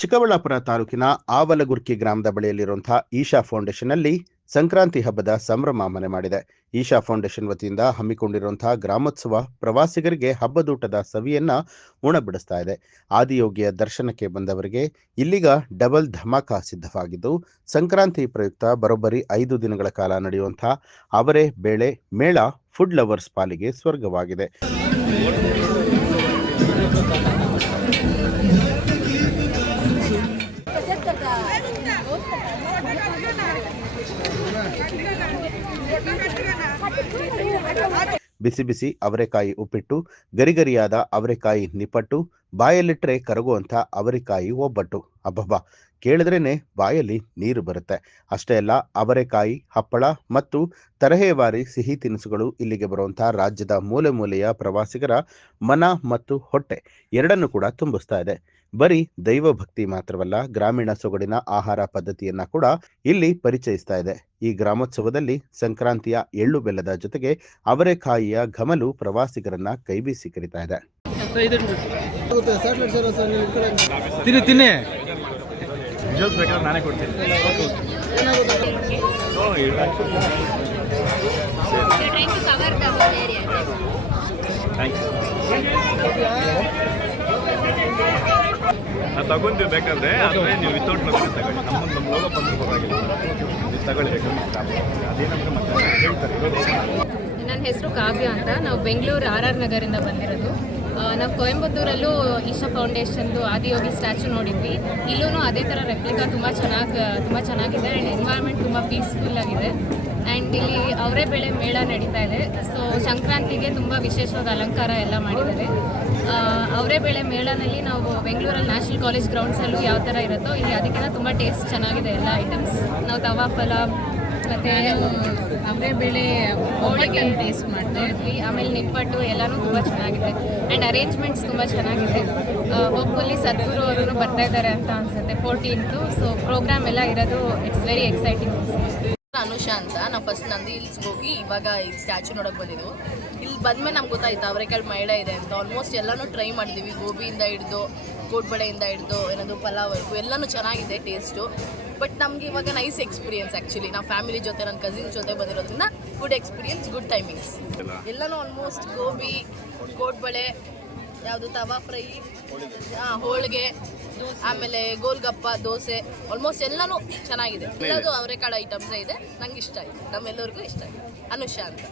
ಚಿಕ್ಕಬಳ್ಳಾಪುರ ತಾಲೂಕಿನ ಆವಲಗುರ್ಕಿ ಗ್ರಾಮದ ಬಳಿಯಲ್ಲಿರುವಂತಹ ಈಶಾ ಫೌಂಡೇಶನ್ನಲ್ಲಿ ಸಂಕ್ರಾಂತಿ ಹಬ್ಬದ ಸಂಭ್ರಮ ಮನೆ ಮಾಡಿದೆ. ಈಶಾ ಫೌಂಡೇಶನ್ ವತಿಯಿಂದ ಹಮ್ಮಿಕೊಂಡಿರುವಂತಹ ಗ್ರಾಮೋತ್ಸವ ಪ್ರವಾಸಿಗರಿಗೆ ಹಬ್ಬದೂಟದ ಸವಿಯನ್ನ ಉಣಬಿಡಿಸ್ತಾ ಇದೆ. ಆದಿಯೋಗಿಯ ದರ್ಶನಕ್ಕೆ ಬಂದವರಿಗೆ ಇಲ್ಲಿಗ ಡಬಲ್ ಧಮಾಕ ಸಿದ್ಧವಾಗಿದ್ದು, ಸಂಕ್ರಾಂತಿ ಪ್ರಯುಕ್ತ ಬರೋಬ್ಬರಿ 5 ದಿನಗಳ ಕಾಲ ನಡೆಯುವಂತಹ ಅವರೇ ಬೇಳೆ ಮೇಳ ಫುಡ್ ಲವರ್ಸ್ ಪಾಲಿಗೆ ಸ್ವರ್ಗವಾಗಿದೆ. ಬಿಸಿ ಬಿಸಿ ಅವರೆಕಾಯಿ ಉಪ್ಪಿಟ್ಟು, ಗರಿಗರಿಯಾದ ಅವರೆಕಾಯಿ ನಿಪ್ಪಟ್ಟು, ಬಾಯಲ್ಲಿಟ್ಟರೆ ಕರಗುವಂಥ ಅವರೆಕಾಯಿ ಒಬ್ಬಟ್ಟು. ಅಬ್ಬಬ್ಬಾ, ಕೇಳಿದ್ರೇನೆ ಬಾಯಲ್ಲಿ ನೀರು ಬರುತ್ತೆ. ಅಷ್ಟೇ ಅಲ್ಲ, ಅವರೆಕಾಯಿ ಹಪ್ಪಳ ಮತ್ತು ತರಹೇವಾರಿ ಸಿಹಿ ತಿನಿಸುಗಳು ಇಲ್ಲಿಗೆ ಬರುವಂಥ ರಾಜ್ಯದ ಮೂಲೆ ಮೂಲೆಯ ಪ್ರವಾಸಿಗರ ಮನ ಮತ್ತು ಹೊಟ್ಟೆ ಎರಡನ್ನೂ ಕೂಡ ತುಂಬಿಸ್ತಾ ಇದೆ. ಬರೀ ದೈವ ಭಕ್ತಿ ಮಾತ್ರವಲ್ಲ, ಗ್ರಾಮೀಣ ಸೊಗಡಿನ ಆಹಾರ ಪದ್ಧತಿಯನ್ನ ಕೂಡ ಇಲ್ಲಿ ಪರಿಚಯಿಸ್ತಾ ಇದೆ. ಈ ಗ್ರಾಮೋತ್ಸವದಲ್ಲಿ ಸಂಕ್ರಾಂತಿಯ ಎಳ್ಳು ಬೆಲ್ಲದ ಜೊತೆಗೆ ಅವರೆಕಾಯಿಯ ಘಮಲು ಪ್ರವಾಸಿಗರನ್ನ ಕೈಬೀಸಿ ಕರೀತಾ ಇದೆ. ತಗೊಂತೀವಿ ಬೇಕಾದ್ರೆ, ಆದರೆ ನೀವು ವಿತೌಟ್ ಲೋಗೋ ತಗೊಳ್ಳಿ. ನಮ್ಮ ಲೋಗೋ ಬಂದು ಪರವಾಗಿಲ್ಲ, ತಗೊಳ್ಳಿ. ಅದೇ ನಮಗೆ ಮತ್ತೆ ಹೇಳ್ತಾರೆ. ನನ್ನ ಹೆಸರು ಕಾವ್ಯ ಅಂತ. ನಾವು ಬೆಂಗಳೂರು RR ನಗರಿಂದ ಬಂದಿರೋದು. ನಾವು ಕೊಯಂಬತ್ತೂರಲ್ಲೂ ಈಶಾ ಫೌಂಡೇಶನ್ದು ಆದಿಯೋಗಿ ಸ್ಟ್ಯಾಚು ನೋಡಿದ್ವಿ. ಇಲ್ಲೂ ಅದೇ ಥರ ರೆಪ್ಲಿಕಾ ತುಂಬ ಚೆನ್ನಾಗಿದೆ ಆ್ಯಂಡ್ ಎನ್ವೈರ್ಮೆಂಟ್ ತುಂಬ ಪೀಸ್ಫುಲ್ ಆಗಿದೆ. ಆ್ಯಂಡ್ ಇಲ್ಲಿ ಅವರೇ ಬೆಳೆ ಮೇಳ ನಡೀತಾ ಇದೆ. ಸೊ ಸಂಕ್ರಾಂತಿಗೆ ತುಂಬ ವಿಶೇಷವಾದ ಅಲಂಕಾರ ಎಲ್ಲ ಮಾಡಿದ್ದಾರೆ. ಅವರೇ ಬೆಳೆ ಮೇಳನಲ್ಲಿ ನಾವು ಬೆಂಗಳೂರಲ್ಲಿ ನ್ಯಾಷನಲ್ ಕಾಲೇಜ್ ಗ್ರೌಂಡ್ಸಲ್ಲೂ ಯಾವ ಥರ ಇರುತ್ತೋ ಇಲ್ಲಿ ಅದಕ್ಕಿಂತ ತುಂಬ ಟೇಸ್ಟ್ ಚೆನ್ನಾಗಿದೆ ಎಲ್ಲ ಐಟಮ್ಸ್. ನಾವು ತವಾ ಪಲಾವ್ ಮತ್ತು ಅವರೇ ಬೆಳೆ ಹೋಳಿಗೆ ಟೇಸ್ಟ್ ಮಾಡ್ತಾ ಇದ್ವಿ. ಆಮೇಲೆ ನಿಪ್ಪಟ್ಟು ಎಲ್ಲನೂ ತುಂಬ ಚೆನ್ನಾಗಿದೆ ಆ್ಯಂಡ್ ಅರೇಂಜ್ಮೆಂಟ್ಸ್ ತುಂಬ ಚೆನ್ನಾಗಿದೆ. ಹೋಪ್ಫುಲ್ಲಿ ಸದ್ಗುರು ಅವರು ಬರ್ತಾ ಇದ್ದಾರೆ ಅಂತ ಅನಿಸುತ್ತೆ 14th. ಸೊ ಪ್ರೋಗ್ರಾಮ್ ಎಲ್ಲ ಇರೋದು ಇಟ್ಸ್ ವೆರಿ ಎಕ್ಸೈಟಿಂಗ್. ಅನುಷಾ ಅಂತ. ನಾವು ಫಸ್ಟ್ ನಂದಿ ಹಿಲ್ಸ್ಗೆ ಹೋಗಿ ಇವಾಗ ಈ ಸ್ಟ್ಯಾಚು ನೋಡೋಕೆ ಬಂದಿದ್ದು. ಇಲ್ಲಿ ಬಂದಮೇಲೆ ನಮ್ಗೆ ಗೊತ್ತಾಯ್ತು ಅವರೆಕಾಳು ಮೇಳ ಇದೆ ಅಂತ. ಆಲ್ಮೋಸ್ಟ್ ಎಲ್ಲನೂ ಟ್ರೈ ಮಾಡಿದ್ದೀವಿ. ಗೋಬಿಯಿಂದ ಹಿಡಿದು ಕೋಟ್ಬಳೆಯಿಂದ ಹಿಡಿದು ಏನಾದರೂ ಪಲಾವ್ವರೆಗೂ ಎಲ್ಲನೂ ಚೆನ್ನಾಗಿದೆ ಟೇಸ್ಟು. ಬಟ್ ನಮಗೆ ಇವಾಗ ನೈಸ್ ಎಕ್ಸ್ಪೀರಿಯನ್ಸ್. ಆ್ಯಕ್ಚುಲಿ ನಾವು ಫ್ಯಾಮಿಲಿ ಜೊತೆ ನನ್ನ ಕಸಿನ್ಸ್ ಜೊತೆ ಬಂದಿರೋದ್ರಿಂದ ಗುಡ್ ಎಕ್ಸ್ಪೀರಿಯನ್ಸ್, ಗುಡ್ ಟೈಮಿಂಗ್ಸ್. ಎಲ್ಲನೂ ಆಲ್ಮೋಸ್ಟ್ ಗೋಬಿ, ಕೋಟ್ಬಳೆ, ಯಾವುದು ತವಾ ಫ್ರೈ, ಹೋಳಿಗೆ, ಆಮೇಲೆ ಗೋಲ್ಗಪ್ಪ, ದೋಸೆ, ಆಲ್ಮೋಸ್ಟ್ ಎಲ್ಲನೂ ಚೆನ್ನಾಗಿದೆ. ಎಲ್ಲದು ಅವರೆಕಾಳು ಐಟಮ್ಸೇ ಇದೆ. ನಂಗೆ ಇಷ್ಟ ಆಯಿತು, ನಮ್ಮೆಲ್ಲರಿಗೂ ಇಷ್ಟ ಆಯಿತು. ಅನುಷಾ ಅಂತ.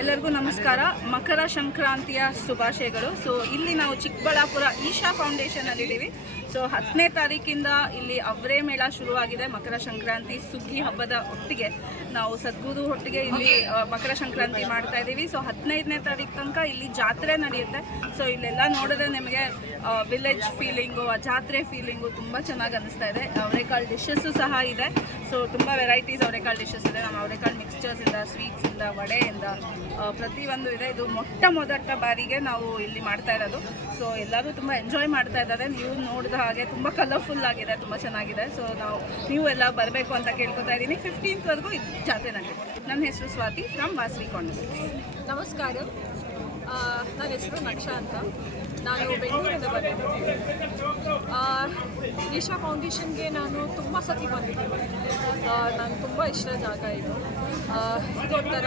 ಎಲ್ಲರಿಗೂ ನಮಸ್ಕಾರ. ಮಕರ ಸಂಕ್ರಾಂತಿಯ ಶುಭಾಶಯಗಳು. ಸೊ ಇಲ್ಲಿ ನಾವು ಚಿಕ್ಕಬಳ್ಳಾಪುರ ಈಶಾ ಫೌಂಡೇಶನಲ್ಲಿದ್ದೀವಿ. ಸೊ 10ನೇ ತಾರೀಕಿಂದ ಇಲ್ಲಿ ಅವರೇ ಮೇಳ ಶುರುವಾಗಿದೆ. ಮಕರ ಸಂಕ್ರಾಂತಿ ಸುಗ್ಗಿ ಹಬ್ಬದ ಒಟ್ಟಿಗೆ ನಾವು ಸದ್ಗುರು ಒಟ್ಟಿಗೆ ಇಲ್ಲಿ ಮಕರ ಸಂಕ್ರಾಂತಿ ಮಾಡ್ತಾ ಇದ್ದೀವಿ. ಸೊ 15ನೇ ತಾರೀಕು ತನಕ ಇಲ್ಲಿ ಜಾತ್ರೆ ನಡೆಯುತ್ತೆ. ಸೊ ಇಲ್ಲೆಲ್ಲ ನೋಡಿದ್ರೆ ನಿಮಗೆ ವಿಲೇಜ್ ಫೀಲಿಂಗು, ಜಾತ್ರೆ ಫೀಲಿಂಗು ತುಂಬ ಚೆನ್ನಾಗಿ ಅನ್ನಿಸ್ತಾ ಇದೆ. ಅವರೆಕಾಳು ಡಿಶಸ್ಸು ಸಹ ಇದೆ. ಸೊ ತುಂಬ ವೆರೈಟೀಸ್ ಅವರೆಕಾಳು ಡಿಶಸ್ ಇದೆ. ನಮ್ಮ ಅವರೆಕಾಳು ಮಿಕ್ಸ್ಚರ್ಸಿಂದ, ಸ್ವೀಟ್ಸಿಂದ, ವಡೆಯಿಂದ ಪ್ರತಿಯೊಂದು ಇದೆ. ಇದು ಮೊಟ್ಟ ಬಾರಿಗೆ ನಾವು ಇಲ್ಲಿ ಮಾಡ್ತಾ ಇರೋದು. ಸೊ ಎಲ್ಲರೂ ತುಂಬ ಎಂಜಾಯ್ ಮಾಡ್ತಾ ಇದ್ದಾರೆ. ನೀವು ನೋಡಿದ ಹಾಗೆ ತುಂಬ ಕಲರ್ಫುಲ್ ಆಗಿದೆ, ತುಂಬ ಚೆನ್ನಾಗಿದೆ. ಸೊ ನೀವು ಎಲ್ಲ ಬರಬೇಕು ಅಂತ ಕೇಳ್ಕೊತಾ ಇದ್ದೀನಿ. 15th ವರೆಗೂ ಇದು ಜಾತ್ರೆ ನಡೆಯುತ್ತೆ. ನನ್ನ ಹೆಸರು ಸ್ವಾತಿ ಫ್ರಮ್ ವಾಸವಿ ಕಾನ್ವೆಂಟ್. ನಮಸ್ಕಾರ, ನನ್ನ ಹೆಸರು ನಕ್ಷಾ ಅಂತ. ನಾನು ಬೆಂಗಳೂರಿಂದ ಬಂದಿದ್ದೀನಿ. ಈಶಾ ಫೌಂಡೇಶನ್ಗೆ ನಾನು ತುಂಬ ಸತಿ ಬಂದಿದ್ದೀನಿ. ನಾನು ತುಂಬ ಇಷ್ಟ ಜಾಗ ಇದು. ಇದೊಂಥರ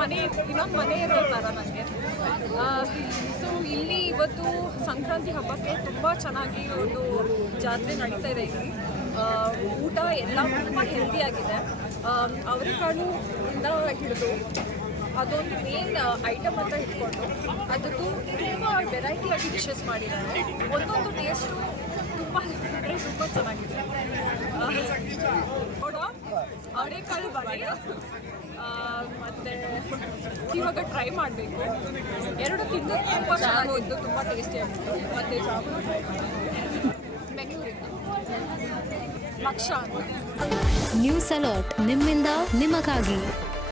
ಮನೆ, ಇನ್ನೊಂದು ಮನೆ ಇರೋ ಥರ ನನಗೆ. ಸೊ ಇಲ್ಲಿ ಇವತ್ತು ಸಂಕ್ರಾಂತಿ ಹಬ್ಬಕ್ಕೆ ತುಂಬ ಚೆನ್ನಾಗಿ ಒಂದು ಜಾತ್ರೆ ನಡೀತಾ ಇದೆ. ಇಲ್ಲಿ ಊಟ ಎಲ್ಲ ತುಂಬ ಹೆಲ್ದಿಯಾಗಿದೆ. ಅವರೆಕಾಳು ಇಂದ ಹಿಡಿದು ಅದೊಂದು ಮೇನ್ ಐಟಮ್ ಅಂತ ಇಟ್ಕೊಂಡು ಅದಕ್ಕೂ ತುಂಬ ವೆರೈಟಿಯಾಗಿ ಡಿಶಸ್ ಮಾಡಿದ್ದಾರೆ. ಒಂದೊಂದು ಟೇಸ್ಟು ತುಂಬ ಚೆನ್ನಾಗಿದೆ. ಅವರೆಕಾಳು ಬಗೆ ಮತ್ತು ಇವಾಗ ಟ್ರೈ ಮಾಡಬೇಕು. ಎರಡು ತಿಂದು ತುಂಬ ಚೆನ್ನಾಗಿತ್ತು, ತುಂಬ ಟೇಸ್ಟಿಯಾಗಿತ್ತು. ಮತ್ತು ಜಾಮೂನು ಟ್ರೈ ಮಾಡಿದೆ. ಬೆಂಗಳೂರಿಂದ ಲಕ್ಷ. ನ್ಯೂಸ್ ಅಲರ್ಟ್ ನಿಮ್ಮಿಂದ ನಿಮಗಾಗಿ.